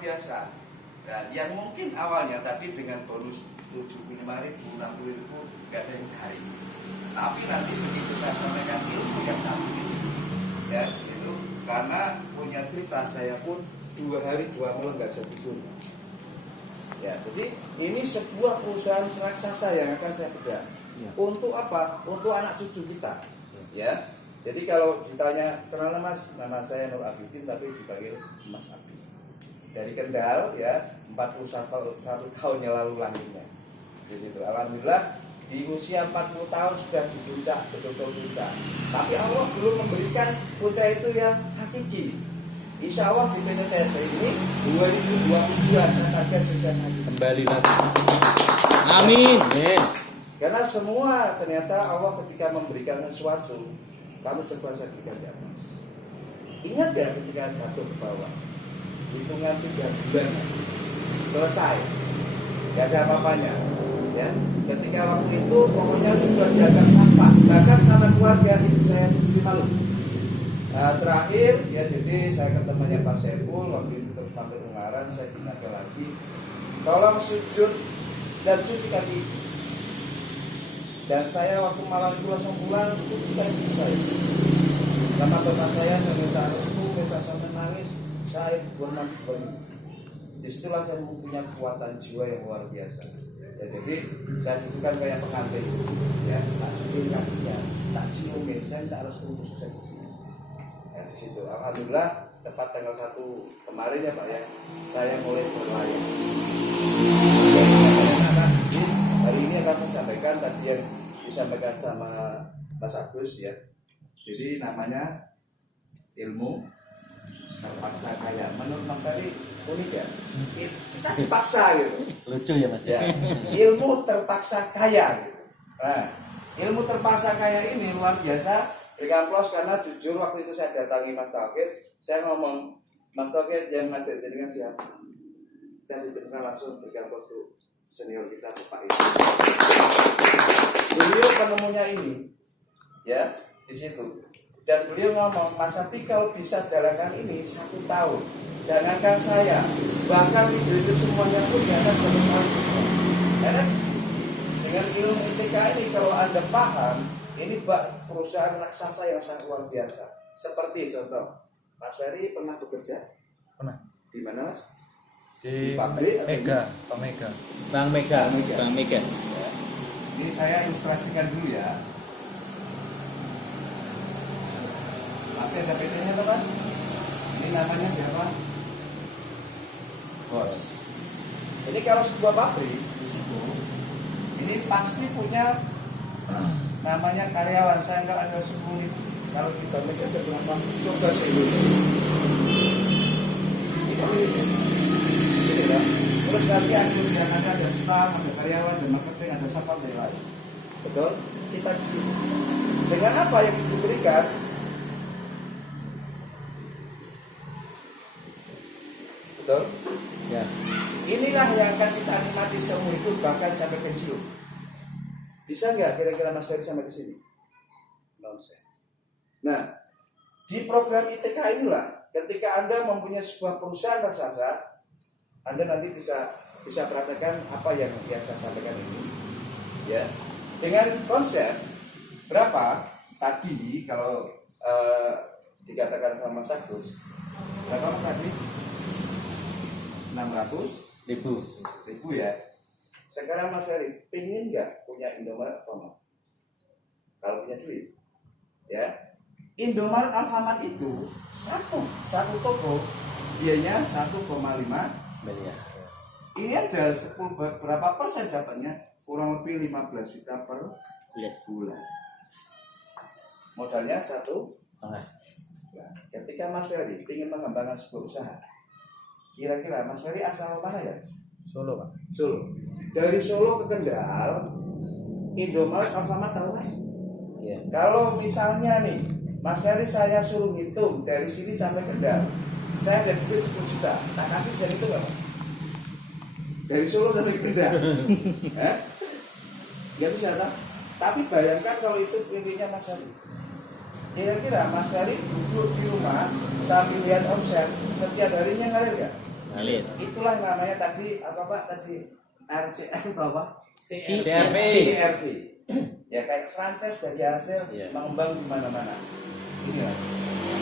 biasa. Nah, yang mungkin awalnya tapi dengan bonus 75.000, 60.000 nggak ada yang cari. Tapi nanti begitu saya sampaikan ilmu yang satu ini, ya itu karena punya cerita saya pun 2 hari 2 malam nggak bisa tidur. Ya, jadi ini sebuah perusahaan raksasa yang akan saya bedah. Ya. Untuk apa? Untuk anak cucu kita. Ya. Jadi kalau ditanya kenal Mas, nama saya Nur Abidin tapi dipanggil Mas Abi. Dari Kendal ya, 41 tahun yang lalu lahirnya. Jadi itu alhamdulillah di usia 40 tahun sudah di puncak, betul-betul puncak. Tapi Allah belum memberikan puncak itu yang hakiki. Insya Allah di PTTSP ini 2022 saya target sukses lagi. Kembali lagi. Amin. Karena semua ternyata Allah ketika memberikan sesuatu, kamu coba saya berikan di atas. Ingat ya ketika jatuh ke bawah, hitungan 3 bulan selesai, tidak ada apa-apanya. Ya, ketika waktu itu pokoknya sudah dianggap sampah, bahkan sama keluarga ibu saya sendiri malu. Terakhir ya jadi saya ke temannya Pak Sepul waktu itu terus mampir Ungaran, saya diingatkan lagi, tolong sujud dan cuci kaki. Dan saya waktu malam itu langsung pulang cuci kaki saya. Sama bapak saya minta restu, minta sampai nangis, saya buat mandi. Disitulah saya mempunyai kekuatan jiwa yang luar biasa. Ya, jadi saya bukan kayak pengantin, ya tak cuci kakinya, tak ciumin, saya tidak harus tunggu sukses di sini. Ya, di situ, alhamdulillah tepat tanggal 1 kemarin ya Pak ya, saya mulai berlayar. Hari ini akan saya sampaikan tadi yang disampaikan sama Mas Agus ya. Jadi namanya ilmu terpaksa kaya. Menurut Mas tadi unik ya, kita dipaksa gitu. Lucu ya Mas. Ya, ilmu terpaksa kaya gitu. Nah, ilmu terpaksa kaya ini luar biasa. Berikan plus karena jujur waktu itu saya datangi Mas Tauhid, saya ngomong, Mas Tauhid yang ngajak jenengan siapa? Saya diterima langsung berikan plus tuh senior kita Bapak itu. Beliau penemunya ini, ya di situ. Dan beliau ngomong, Mas Abi kalau bisa jalankan ini 1 tahun, jangankan saya, bahkan itu semuanya pun jangan 1 tahun. Karena di sini dengan ilmu ITK ini kalau Anda paham, ini perusahaan raksasa yang sangat luar biasa. Seperti contoh, Mas Ferry pernah bekerja? Pernah. Di mana Mas? Di pabrik Mega, Bang Mega. Ya. Ini saya ilustrasikan dulu ya. Pasti ada PT-nya tuh Mas. Ini namanya siapa? Bos. Jadi kalau sebuah pabrik di situ, ini pasti punya namanya karyawan. Saya nggak ada 10.000. Kalau di pabrik ada berapa? Coba saya dulu. Ini ya. Terus nanti ada staff, ada karyawan, ada marketing, ada support dan lain. Betul? Kita di sini. Dengan apa yang diberikan? Betul? Ya. Inilah yang akan kita nikmati seumur hidup bahkan sampai pensiun. Bisa nggak kira-kira Mas Ferry sampai ke sini? Nonsense. Nah, di program ITK inilah ketika Anda mempunyai sebuah perusahaan raksasa, Anda nanti bisa praktekkan apa yang saya sampaikan ini. Ya. Dengan konsep berapa tadi kalau dikatakan sama Mas Agus, berapa tadi? 600.000 ya. Sekarang Mas Ferry pengen nggak punya Indomaret Alfamart? Kalau punya duit, ya Indomaret Alfamart itu satu toko biayanya 1,5 miliar. Ini aja 10 berapa persen dapatnya? Kurang lebih 15 juta per bulan. Modalnya 1,5. Nah, ketika Mas Ferry ingin mengembangkan sebuah usaha, kira-kira Mas Ferry asal mana ya? Solo Pak. Solo. Dari Solo ke Kendal, Indomaret Alfamart tahu Mas? Iya. Kalau misalnya nih, Mas Ferry saya suruh hitung dari sini sampai Kendal, saya ada duit 10 juta, tak kasih dari itu nggak Mas? Dari Solo sampai Kendal, nggak bisa tak? Tapi bayangkan kalau itu intinya Mas Ferry. Kira-kira Mas Ferry duduk di rumah sambil lihat omset setiap harinya ngalir nggak? Valid. Itulah namanya tadi apa Pak tadi RCF apa? CRV. CRV. Ya kayak franchise bagi hasil Iya. mengembang di mana-mana. Ini ya.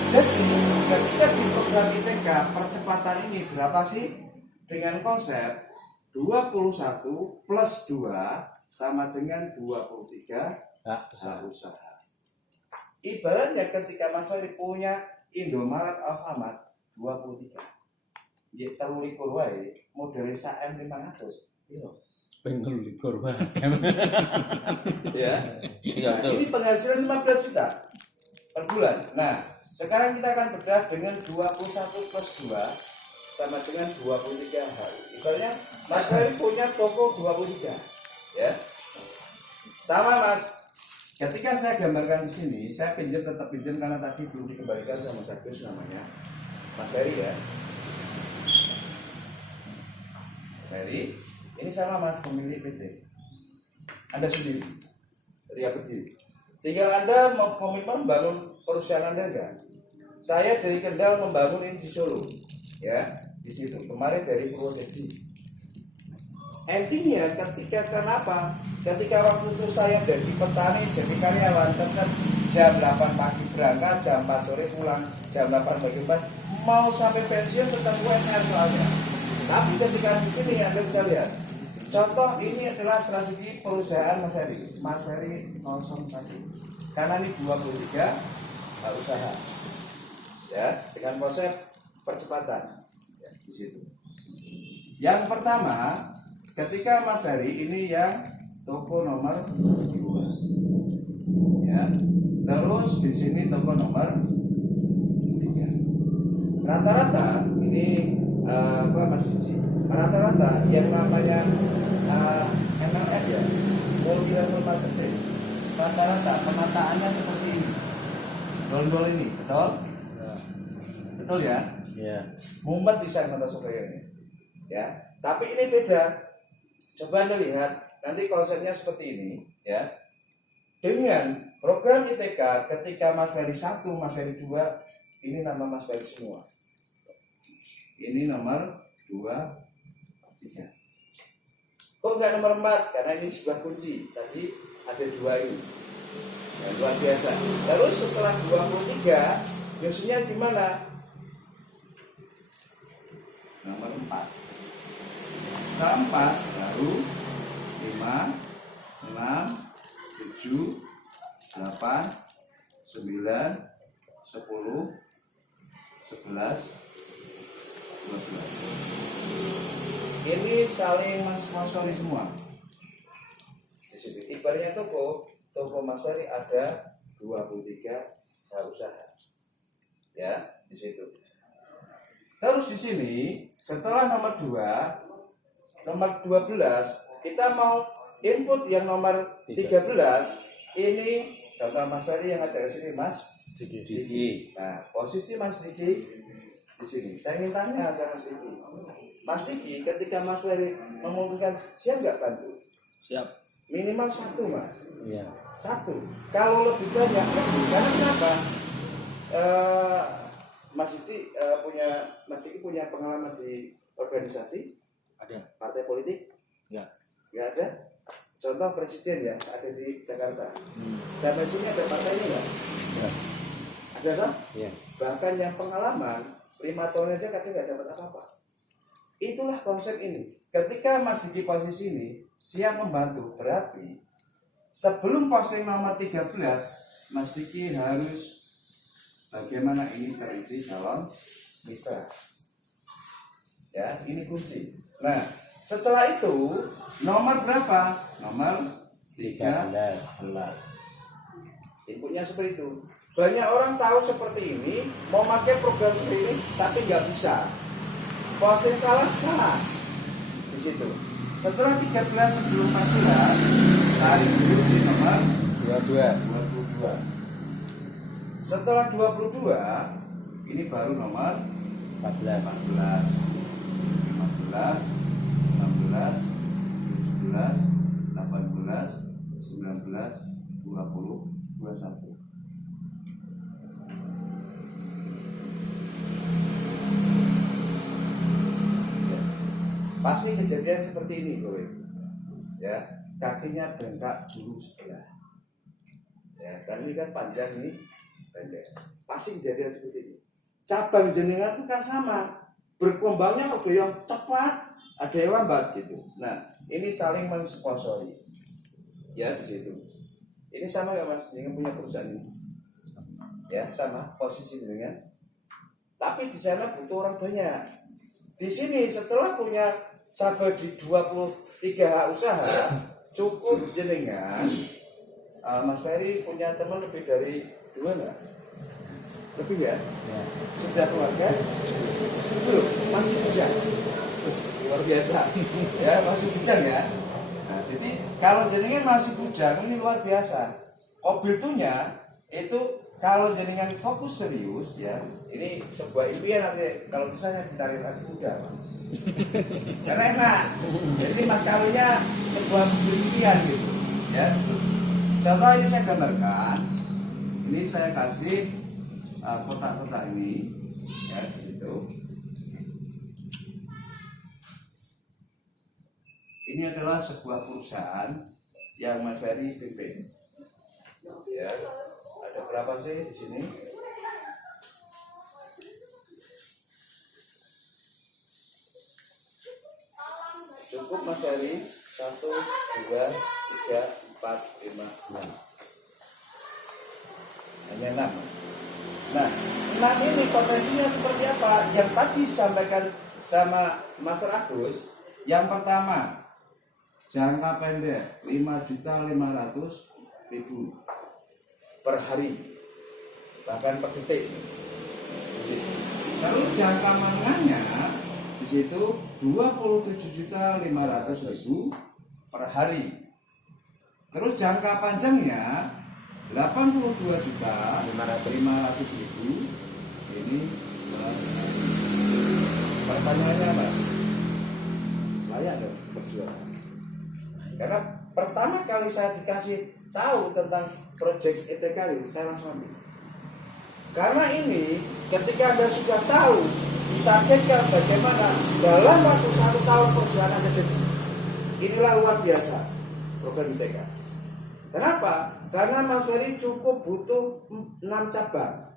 Jadi ketika di program ITK percepatan ini berapa sih? Dengan konsep 21 plus 2 sama dengan 23 Hak usaha. Ibaratnya ketika Mas Ferry punya Indomaret Alfamart 23. Ya telu likur wae modele SAM 500. Iya. pengen likur Pak. Ya. Iya, Nah, betul. ini penghasilan 15 juta per bulan. Nah, sekarang kita akan bedah dengan 21 plus 2 sama dengan 23 hari. Ibaratnya Mas Ferry punya toko 23. Ya. Sama Mas. Ketika saya gambarkan di sini, saya pinjam tetap pinjam karena tadi belum dikembalikan sama Mas Agus namanya. Mas Ferry ya. Ferry, ini sama Mas pemilik PT. Anda sendiri, ketika berdiri. Tinggal Anda mau komitmen membangun perusahaan Anda enggak? Saya dari Kendal membangun ini di Solo, ya di situ. Kemarin dari Purwodadi. Endingnya ketika kenapa? Ketika waktu itu saya jadi petani, jadi karyawan, tetap jam 8 pagi berangkat, jam 4 sore pulang, jam 8 pagi mau sampai pensiun tetap UMR soalnya. Tapi ketika di sini Anda bisa lihat, contoh ini adalah strategi perusahaan Mas Ferry. Mas Ferry 01. Karena ini 23 usaha. Ya, dengan konsep percepatan. Ya, di situ. Yang pertama, ketika Mas Ferry ini yang toko nomor 2. Ya. Terus di sini toko nomor 3. Rata-rata ini Mas Cici, rata-rata yang namanya MLM ya, multi level marketing, rata-rata pemataannya seperti ini, gol-gol ini, betul? Betul ya? Iya. Mumet desain mata supaya ini, ya. Tapi ini beda. Coba Anda lihat, nanti konsepnya seperti ini, ya. Dengan program ITK, ketika Mas Ferry 1, Mas Ferry 2, ini nama Mas Ferry semua. Ini nomor 2, 3. Kok enggak nomor 4? Karena ini sebuah kunci. Tadi ada 2 ini. Yang luar biasa. Terus setelah 23, nyusunnya gimana? Nomor 4. Setelah 4 baru 5, 6, 7, 8, 9, 10, 11, 12. Ini saling mensponsori semua. Di situ ibaratnya toko Mas Ferry ada 23 usaha. Ya, di situ. Terus di sini setelah nomor 2, nomor 12 kita mau input yang nomor 13. Ini contoh Mas Ferry yang ngajak ke sini Mas Diki. Nah, posisi Mas Diki di sini. Saya ingin tanya sama Mas Diki. Mas Diki, ketika Mas Ferry memutuskan siap nggak bantu? Siap. Minimal 1 Mas. Iya. 1. Kalau lebih banyak lebih. Karena kenapa? Mas Diki punya pengalaman di organisasi? Ada. Partai politik? Enggak. Nggak ada. Contoh presiden ya ada di Jakarta. Sampai sini ada partainya nggak? Iya. Ada kan? Iya. Bahkan yang pengalaman 5 tahun aja kadang nggak dapat apa-apa. Itulah konsep ini. Ketika Mas Diki posisi ini siap membantu, berarti sebelum posting nomor 13, Mas Diki harus bagaimana ini terisi calon mitra. Ya, ini kunci. Nah, setelah itu nomor berapa? Nomor 13. Inputnya seperti itu. Banyak orang tahu seperti ini, mau pakai program seperti ini, tapi nggak bisa. Posting salah. Di situ. Setelah 13 sebelum 14, tarik dulu di nomor 22. Setelah 22, ini baru nomor 14. 14, 15, 16, 17, 18, 19, 20, 21. pasti kejadian seperti ini kowe. Ya, kakinya bengkak dulu sebelah. Ya, kan ini kan panjang nih, pendek. Pasti kejadian seperti ini. Cabang jenengan pun kan sama, berkembangnya ada yang cepat, ada yang lambat gitu. Nah, ini saling mensponsori. Ya, di situ. Ini sama nggak Mas? Dengan punya perusahaan ini? Ya, sama posisi dengan. Tapi di sana butuh orang banyak. Di sini setelah punya cabang di 23 usaha, cukup jenengan. Mas Ferry punya teman lebih dari 2 nggak? Lebih ya? Ya. Sudah keluarga? Belum, masih bujang. Terus luar biasa. Ya, masih bujang ya. Nah, jadi kalau jenengan masih bujang ini luar biasa. Kobiltunya itu kalau jenengan fokus serius ya, ini sebuah impian nanti kalau misalnya ditarik lagi muda, Pak. Karena enak. Jadi mas kawinnya sebuah impian gitu. Ya. Contoh ini saya gambarkan. Ini saya kasih kotak-kotak ini ya di situ. Ini adalah sebuah perusahaan yang Mas Ferry pimpin. Ya, ada berapa sih di sini? Cukup Mas Ferry 1, 2, 3, 4, 5, 6. Hanya 6. Nah, 6 ini potensinya seperti apa? Yang tadi disampaikan sama Mas Agus, yang pertama jangka pendek 5.500.000 per hari, bahkan per detik. Lalu jangka menengahnya di situ 27.500.000 per hari. Terus jangka panjangnya 82.500.000 ini. Pertanyaannya apa? Layak dong berjualan. Karena pertama kali saya dikasih tahu tentang proyek ETK ini, saya langsung ambil. Karena ini ketika Anda sudah tahu, ditargetkan bagaimana dalam waktu 1 tahun perusahaan Anda jadi. Inilah luar biasa program ITK. Kenapa? Karena Mas Ferry cukup butuh 6 cabang.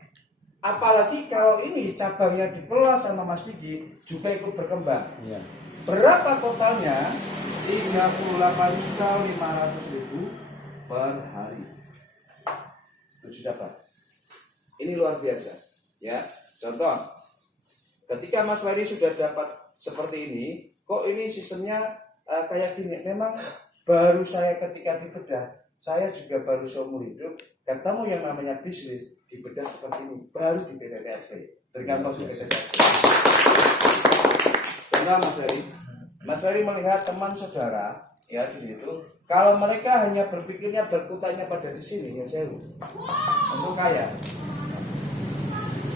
Apalagi kalau ini cabangnya dikelola sama Mas Diki juga ikut berkembang. Ya. Berapa totalnya? 38.500.000 per hari. 7 cabang. Ini luar biasa. Ya, contoh. Ketika Mas Ferry sudah dapat seperti ini, kok ini sistemnya kayak gini? Memang baru saya ketika dibedah, saya juga baru seumur hidup ketemu yang namanya bisnis dibedah seperti ini, baru di PTTSP. Berikan tepuk tangan. Contoh Mas Ferry melihat teman saudara ya di situ, kalau mereka hanya berpikirnya berkutatnya pada di sini ya seru, untuk kaya.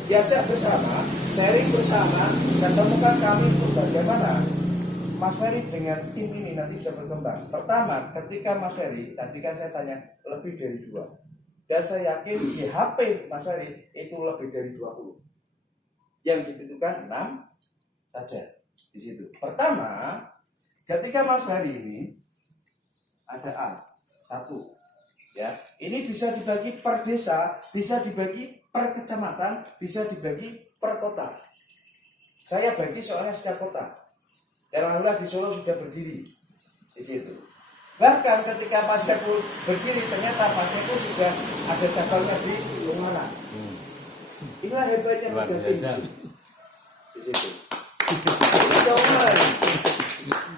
Diajak bersama, sharing bersama, dan temukan kami untuk bagaimana Mas Ferry dengan tim ini nanti bisa berkembang. Pertama, ketika Mas Ferry, tadi kan saya tanya lebih dari 2. Dan saya yakin di HP Mas Ferry itu lebih dari 20. Yang dibutuhkan 6 saja di situ. Pertama, ketika Mas Ferry ini ada A1, ya, ini bisa dibagi per desa, bisa dibagi per kecamatan, bisa dibagi per kota. Saya bagi soalnya setiap kota. Alhamdulillah di Solo sudah berdiri di situ. Bahkan ketika Pasieku berdiri, ternyata Pasieku sudah ada cabangnya di Ungaran. Inilah hebatnya menjadi di situ.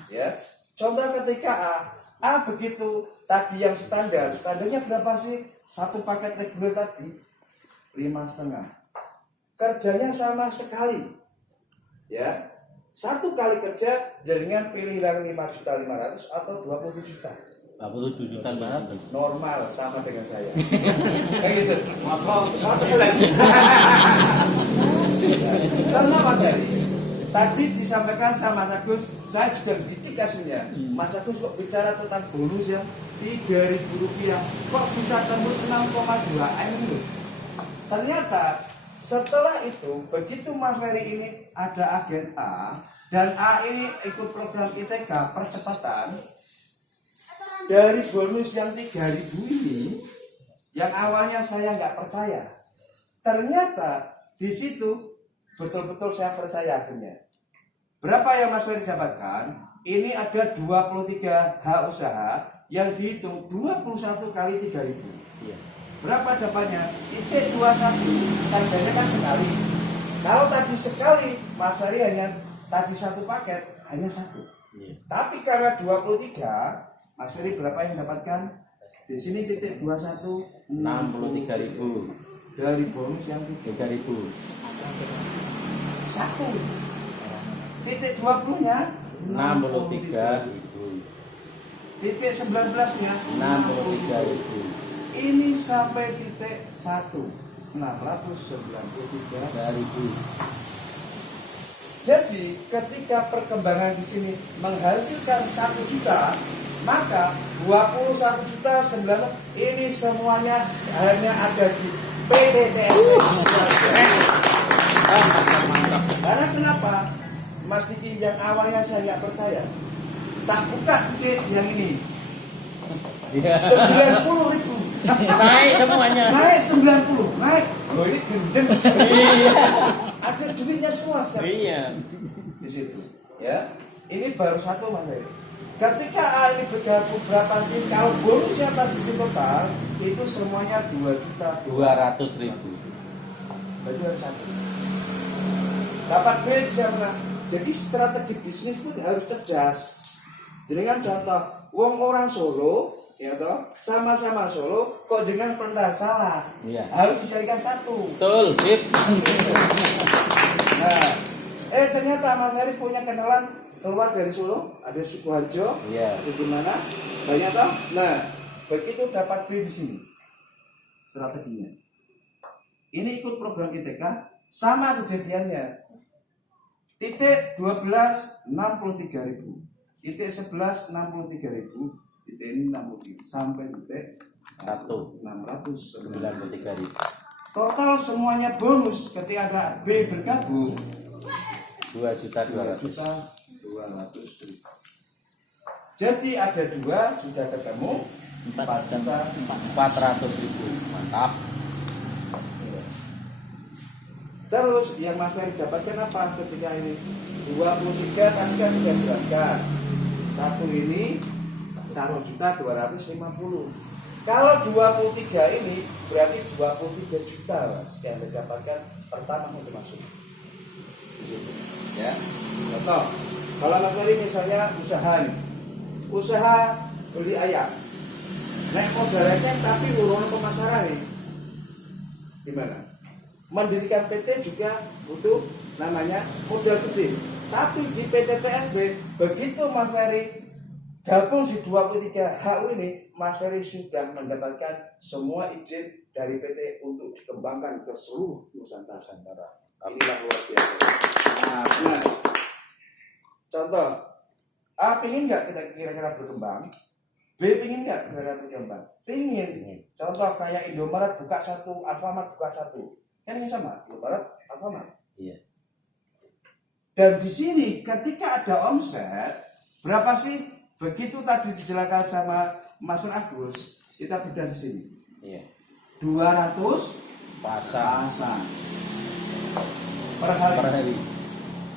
Ya, contoh ketika A begitu tadi yang standarnya berapa sih? 1 paket reguler tadi 5,5. Kerjanya sama sekali. Ya. 1 kali kerja jaringan pilih yang 5.500.000 atau 27 juta. 47 juta barat. Normal sama dengan saya. Kayak gitu. Contoh Mas Ferry. Tadi disampaikan sama Mas Agus, saya juga dididik aslinya. Mas Agus kok bicara tentang bonus yang Rp3.000, kok bisa tembus 6,2 M itu? Ternyata Setelah itu, begitu Mas Ferry ini ada agen A dan A ini ikut program ITK percepatan, dari bonus yang 3.000 ini, yang awalnya saya nggak percaya, ternyata di situ betul-betul saya percaya akhirnya. Berapa yang Mas Ferry dapatkan? Ini ada 23 hak usaha yang dihitung 21 kali 3.000. Iya. Berapa dapatnya? Titik 21 tandanya kan sekali. Kalau tadi sekali, Mas Ferry hanya tadi satu paket, hanya satu. Iya. Tapi karena 23, Mas Ferry berapa yang dapatkan? Di sini titik 21 63.000. dari bonus yang 3.000. satu. Titik 20-nya 63.000. titik 19-nya 63.000. ini sampai titik 1 693.000. 3.000. Jadi ketika perkembangan di sini menghasilkan 1 juta, maka 21 juta 9 ini semuanya hanya ada di PTTS. Karena kenapa? Mas Diki yang awalnya saya nggak percaya, tak buka titik yang ini Iya. 90.000 Naik semuanya. naik 90 naik. Oh ini gendeng sekali. Ada duitnya semua sekarang Iya. di situ. Ya, ini baru satu Mas Ferry. Ketika A ini bergabung berapa sih? Kalau bonusnya tadi di total itu semuanya 2 juta 200.000. Berarti ada satu. Dapat B siapa? Jadi strategi bisnis pun harus cerdas. Jadi kan contoh, wong orang Solo, ya toh, sama-sama Solo, kok dengan pernah salah. Iya. Harus dicarikan satu. Betul, sip. Nah, ternyata Mas Ferry punya kenalan keluar dari Solo, ada Sukoharjo, Iya. itu gimana? Banyak toh. Nah, begitu dapat B di sini, strateginya. Ini ikut program ITK, sama kejadiannya. Titik 12 63.000, titik 11 63.000, titik ini 63 sampai titik 1 693.000. 93.000. Total semuanya bonus ketika ada B bergabung 2.200.000. 2.200.000. Jadi ada 2 sudah ketemu 4.400.000. Mantap. Terus yang Mas Ferry dapatkan apa ketika ini? 23 tadi kan sudah jelaskan. Satu ini 1.250.000. Kalau 23 ini berarti 23 juta Mas yang didapatkan pertama masuk. Ya. Contoh, kalau Mas Ferry misalnya usaha nih. Usaha beli ayam. Naik modalnya tapi urun pemasaran nih. Gimana? Mendirikan PT juga butuh namanya modal gede. Tapi di PT TSB begitu Mas Ferry gabung di 23 HU ini, Mas Ferry sudah mendapatkan semua izin dari PT untuk dikembangkan ke seluruh Nusantara. Inilah luar biasa. Nah, contoh, A pingin nggak kita kira-kira berkembang? B pingin nggak kira-kira berkembang? Pingin. Contoh kayak Indomaret buka satu, Alfamart buka satu. Kan ini sama, Indomaret, Alfamart. Iya. Dan di sini ketika ada omset, berapa sih? Begitu tadi dijelaskan sama Mas Agus, kita bedah di sini. Iya. 200 Pasang pasang per hari. per hari.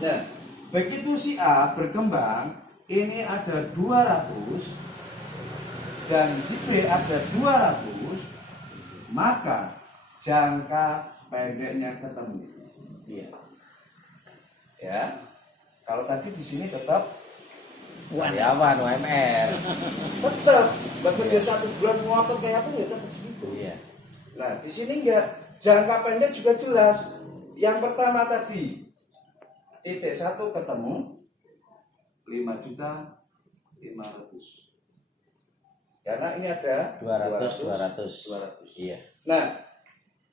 Nah, begitu si A berkembang, ini ada 200 dan di B ada 200, maka jangka pendeknya ketemu. Iya. Ya. Kalau tadi di sini tetap Karyawan UMR. tetap bekerja 1 bulan ngotot kayak apa ya tetap segitu. Iya. Nah, di sini enggak, jangka pendek juga jelas. Yang pertama tadi titik 1 ketemu 5.500.000. Karena ini ada 200. Iya. Nah,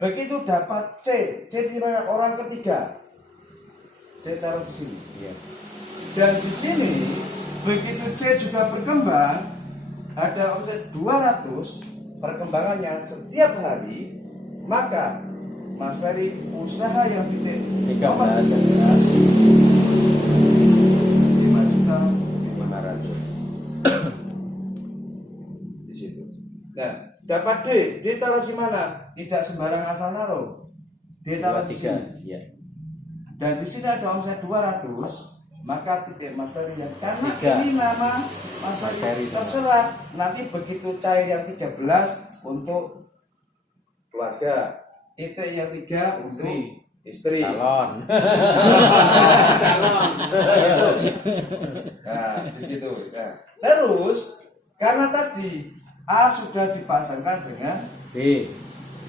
begitu dapat C di mana orang ketiga. C taruh di sini. Iya. Dan di sini begitu C juga berkembang, ada omset 200 perkembangannya setiap hari, maka Mas Ferry, usaha yang titik 13. nomor 13 5.500.000 di situ. Nah, dapat D taruh di mana? Tidak sembarang asal naruh. D taruh di sini. Iya. Dan di sini ada omset 200, maka titik Mas Ferry yang karena 3. ini nama Mas Ferry terserah. Nanti begitu cair yang 13 untuk keluarga, titik yang 3 untuk istri. Calon. Calon. Nah, di situ. Nah, terus karena tadi A sudah dipasangkan dengan B.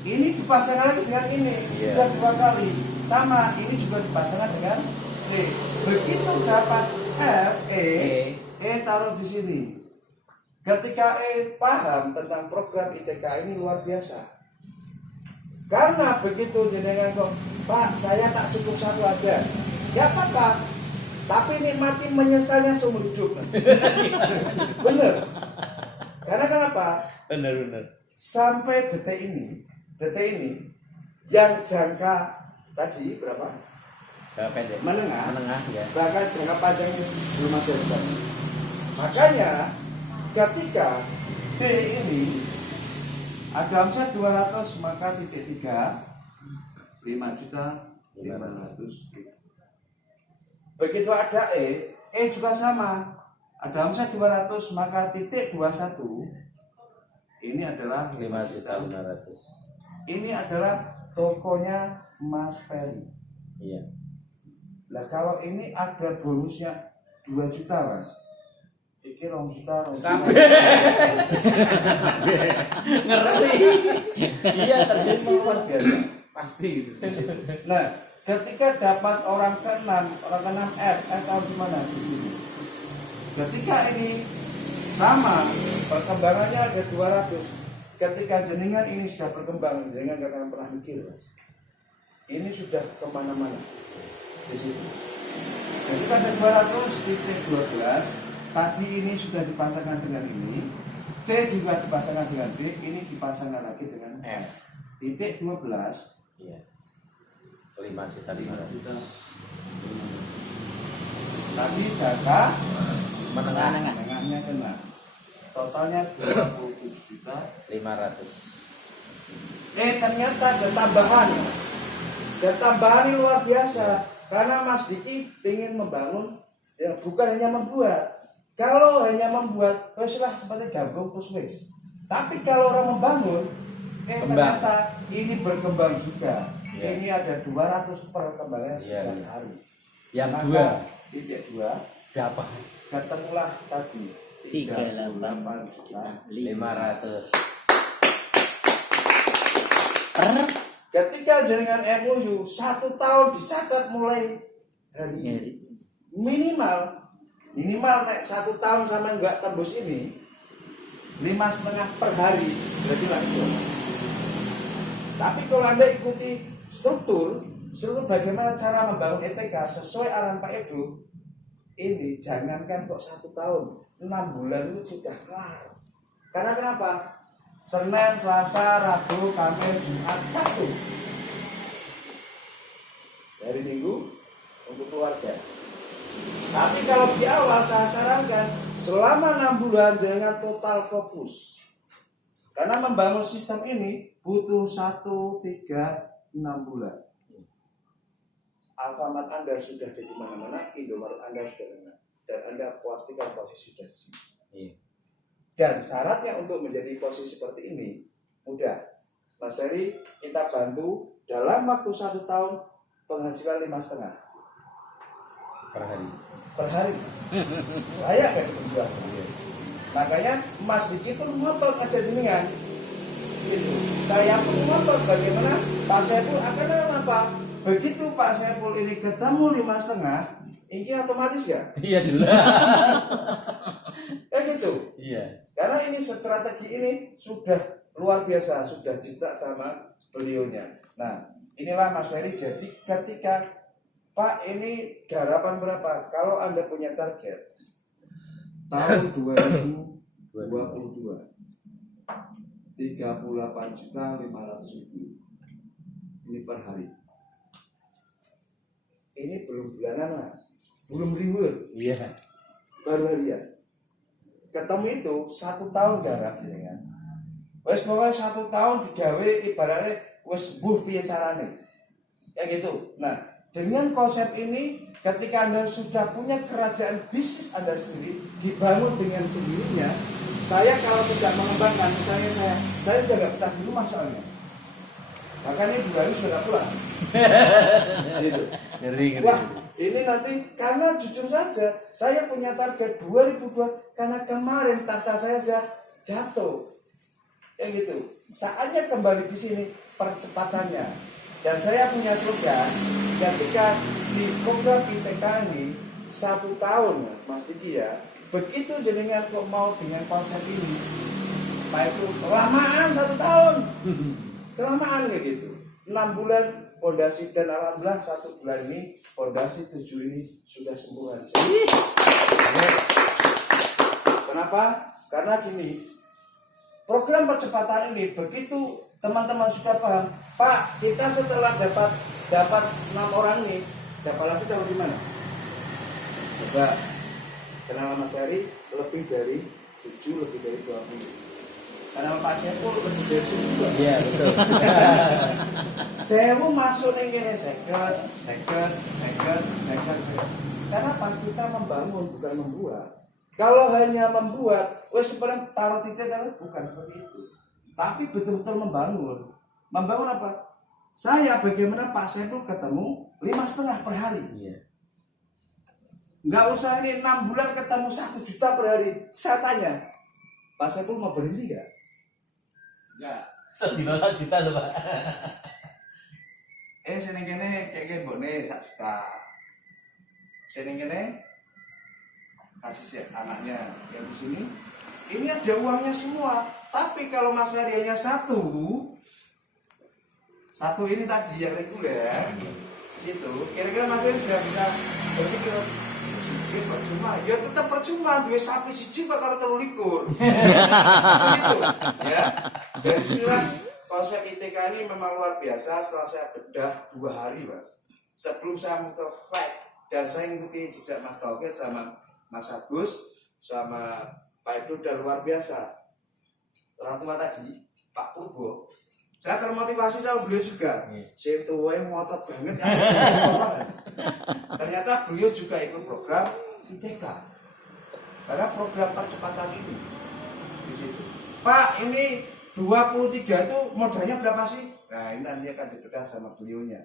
ini dipasangkan lagi dengan ini, sudah 2 kali. Sama, ini juga dipasangkan dengan D. Begitu dapat F, E taruh di sini. Ketika E paham tentang program ITK ini luar biasa. Karena begitu jenengan kok, Pak, saya tak cukup satu aja. Ya apa-apa. Tapi nikmati menyesalnya seumur hidup. Bener. Karena kenapa? Benar. Sampai detik ini yang jangka tadi berapa? Jangka pendek. Menengah Ya. bahkan jangka panjang belum ada. Makanya ketika D ini ada omset 200 maka titik 3 5.500.000. Begitu ada E juga sama. Ada omset 200 maka titik 21 ini adalah 5.500.000. Ini adalah tokonya Mas Ferry. Iya. Nah kalau ini ada bonusnya 2 juta Mas. Pikir 2 juta. Ngeri. Iya, terjadi Luar biasa. pasti gitu. Nah ketika dapat orang ke-6 F tahu di mana? Di sini. Ketika ini sama perkembangannya ada 200. Ketika jenengan ini sudah berkembang, jenengan gak akan pernah mikir, Mas. Ini sudah kemana-mana di situ. Ketika ada 200.12, tadi ini sudah dipasangkan dengan ini, C juga dipasangkan dengan D, ini dipasangkan lagi dengan F. Titik 12. Iya. 5.500.000. Tadi jangka Menengahnya kena. Totalnya 27.500.000. Ternyata ada tambahan. Dan tambahan ini luar biasa. Karena Mas Diki ingin membangun, ya bukan hanya membuat. Kalau hanya membuat, weslah seperti gabung puswis. Tapi kalau orang membangun, ternyata ini berkembang juga. Ya. Ini ada 200 perkembangan setiap hari. Yang Maka, dua titik 2 berapa? ketemulah tadi 38.500. Ketika jaringan MOU 1 tahun dicatat mulai dari minimal naik 1 tahun sama enggak tembus ini 5,5 per hari berarti lanjut. Tapi kalau Anda ikuti struktur bagaimana cara membangun ETK sesuai arahan Pak Edo, ini jangankan kok 1 tahun, 6 bulan itu sudah kelar. Karena kenapa? Senin, Selasa, Rabu, Kamis, Jumat, Sabtu. Hari Minggu untuk keluarga. Tapi kalau di awal saya sarankan selama 6 bulan dengan total fokus. Karena membangun sistem ini butuh 1, 3, 6 bulan. Alfamart Anda sudah di mana-mana, Indomaret Anda sudah ada, dan Anda pastikan posisi sudah di sini. Iya. Dan syaratnya untuk menjadi posisi seperti ini mudah. Mas Ferry, kita bantu dalam waktu 1 tahun penghasilan 5,5 per hari. Layak kan penjualan? Makanya Mas Diki pun ngotot aja jenengan. Gitu. Saya pun ngotot bagaimana Pak Saiful akan apa? Begitu Pak Saiful ini ketemu 5,5, ini otomatis ya? Iya jelas. Gitu. Iya. Karena ini strategi ini sudah luar biasa, sudah dicetak sama beliaunya. Nah, inilah Mas Ferry. Jadi ketika Pak ini garapan berapa? Kalau Anda punya target tahun 2022 38.500.000. ini per hari. Ini belum bulanan mas, belum ribuan, Iya. baru harian. Ketemu itu 1 tahun garap ya kan. Wes pokoknya 1 tahun digawe ibaratnya wes buh piye carane. Ya gitu. Nah, dengan konsep ini ketika Anda sudah punya kerajaan bisnis Anda sendiri dibangun dengan sendirinya, saya kalau tidak mengembangkan, misalnya saya sudah nggak betah di rumah soalnya. Makanya 2 hari sudah nggak pulang. Gitu. Ngeri. Wah, ini nanti karena jujur saja saya punya target 2002 karena kemarin tahta saya sudah jatuh. Ya gitu. Saatnya kembali di sini percepatannya. Dan saya punya slogan ketika di program ITK ini 1 tahun Mas Diki ya. Begitu jenengan kok mau dengan konsep ini, Pak itu kelamaan 1 tahun. Kelamaan kayak gitu. 6 bulan pondasi dan alhamdulillah 1 bulan ini pondasi 7 ini sudah sembuhan. Kenapa? Karena gini, program percepatan ini begitu teman-teman sudah paham, Pak, kita setelah dapat 6 orang ini, dapat lagi taruh di mana? Coba kenal Mas Ferry lebih dari 7, lebih dari 20. Karena Pak Sewu lebih dari 7 juga. Iya, betul. Sewu masuk yang gini, second. Karena Pak kita membangun bukan membuat. Kalau hanya membuat, sebenarnya taruh titik bukan seperti itu. Tapi betul-betul membangun. Membangun apa? Saya bagaimana Pak Sewu ketemu 5,5 per hari. Iya. Nggak usah ini 6 bulan ketemu 1 juta per hari. Saya tanya, Pak Sewu mau berhenti nggak? Enggak. Sedino 1 juta loh, Pak. Sini kene kayak bone 1 juta. Sini kene kasih si anaknya yang di sini. Ini ada uangnya semua. Tapi kalau Mas Ferry hanya satu ini tadi yang reguler, situ kira-kira Mas Ferry sudah bisa berpikir siji percuma, ya tetap percuma duwe sapi siji kok karo 23. Gitu ya. Dari sinilah konsep ITK ini memang luar biasa. Setelah saya bedah 2 hari Mas, sebelum saya muter fact dan saya mengikuti jejak Mas Taufik sama Mas Agus sama Pak Edo dan luar biasa. Orang tua tadi Pak Purbo, saya termotivasi sama beliau juga. Saya tuh ngotot banget ya. Ternyata beliau juga ikut program ITK. Karena program percepatan ini di situ. Pak, ini 23 itu modalnya berapa sih? Nah, ini nanti akan dibedah sama beliaunya.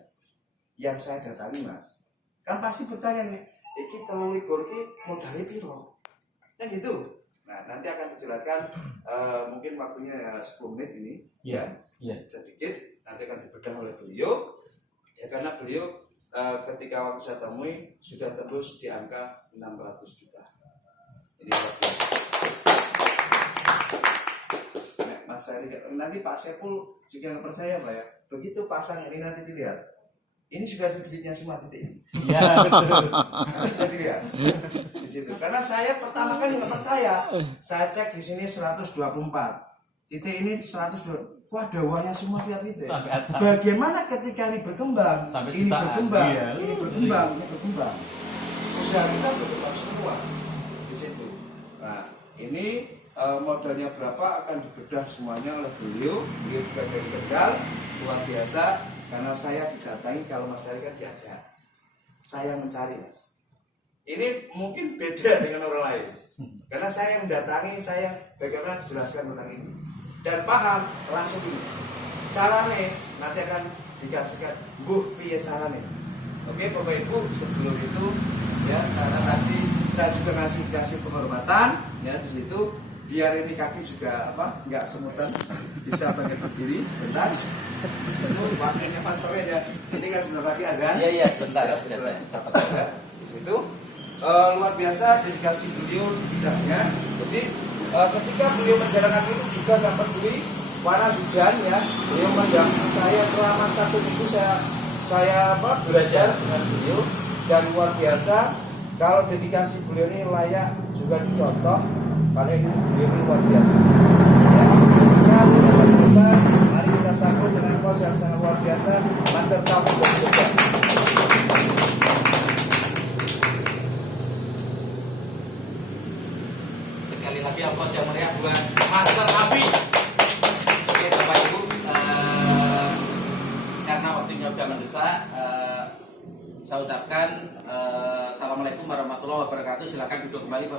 Yang saya datangi Mas, kan pasti bertanya nih, iki 23 iki modalnya piro? Kan gitu. Nah, nanti akan dijelaskan mungkin waktunya 10 menit ini. Iya. Sedikit nanti akan dibedah oleh beliau. Ya karena beliau ketika waktu saya temui sudah tembus di angka 600 juta. Ini Mas Ferry, nanti Pak Sepul juga nggak percaya Pak ya. Begitu pasang ini nanti dilihat. Ini sudah duitnya semua titik ini. Iya, betul. Bisa dilihat di situ. Karena saya pertama kali nggak percaya. Saya cek di sini 124. Titik ini 102. Wah, ada uangnya semua tiap titik. Bagaimana ketika ini berkembang? Sampai Ini jutaan. berkembang, Iya. ini berkembang. Usaha kita berkembang semua di situ. Nah, ini modalnya berapa akan dibedah semuanya oleh beliau. Beliau juga dari Kendal, luar biasa. Karena saya didatangi, kalau Mas Ferry kan diajak. Saya mencari Mas. Ini mungkin beda dengan orang lain. Karena saya yang mendatangi, saya bagaimana dijelaskan tentang ini. Dan paham langsung ini. Caranya nanti akan dikasihkan piye caranya. Oke Bapak Ibu, sebelum itu ya karena tadi saya juga kasih penghormatan ya di situ biar ini kaki juga nggak semutan, bisa pakai berdiri bentar. Itu waktunya pastornya ya. Ini kan sebentar lagi ada. Iya, sebentar. Cepat aja. Di situ luar biasa dedikasi beliau bidangnya. Jadi ketika beliau menjalankan itu juga nggak peduli panas hujan ya. Beliau mendampingi saya selama 1 minggu saya belajar dengan beliau dan luar biasa. Kalau dedikasi beliau ini layak juga dicontoh. Karena ini beliau ini luar biasa. Ya. Mari kita kita sambut dengan kos yang sangat luar biasa, Master Taufik dari Jogja. Sekali lagi aplaus yang meriah buat Master Abi. Oke Bapak Ibu, karena waktunya sudah mendesak, saya ucapkan Assalamualaikum warahmatullahi wabarakatuh. Silakan duduk kembali Bapak.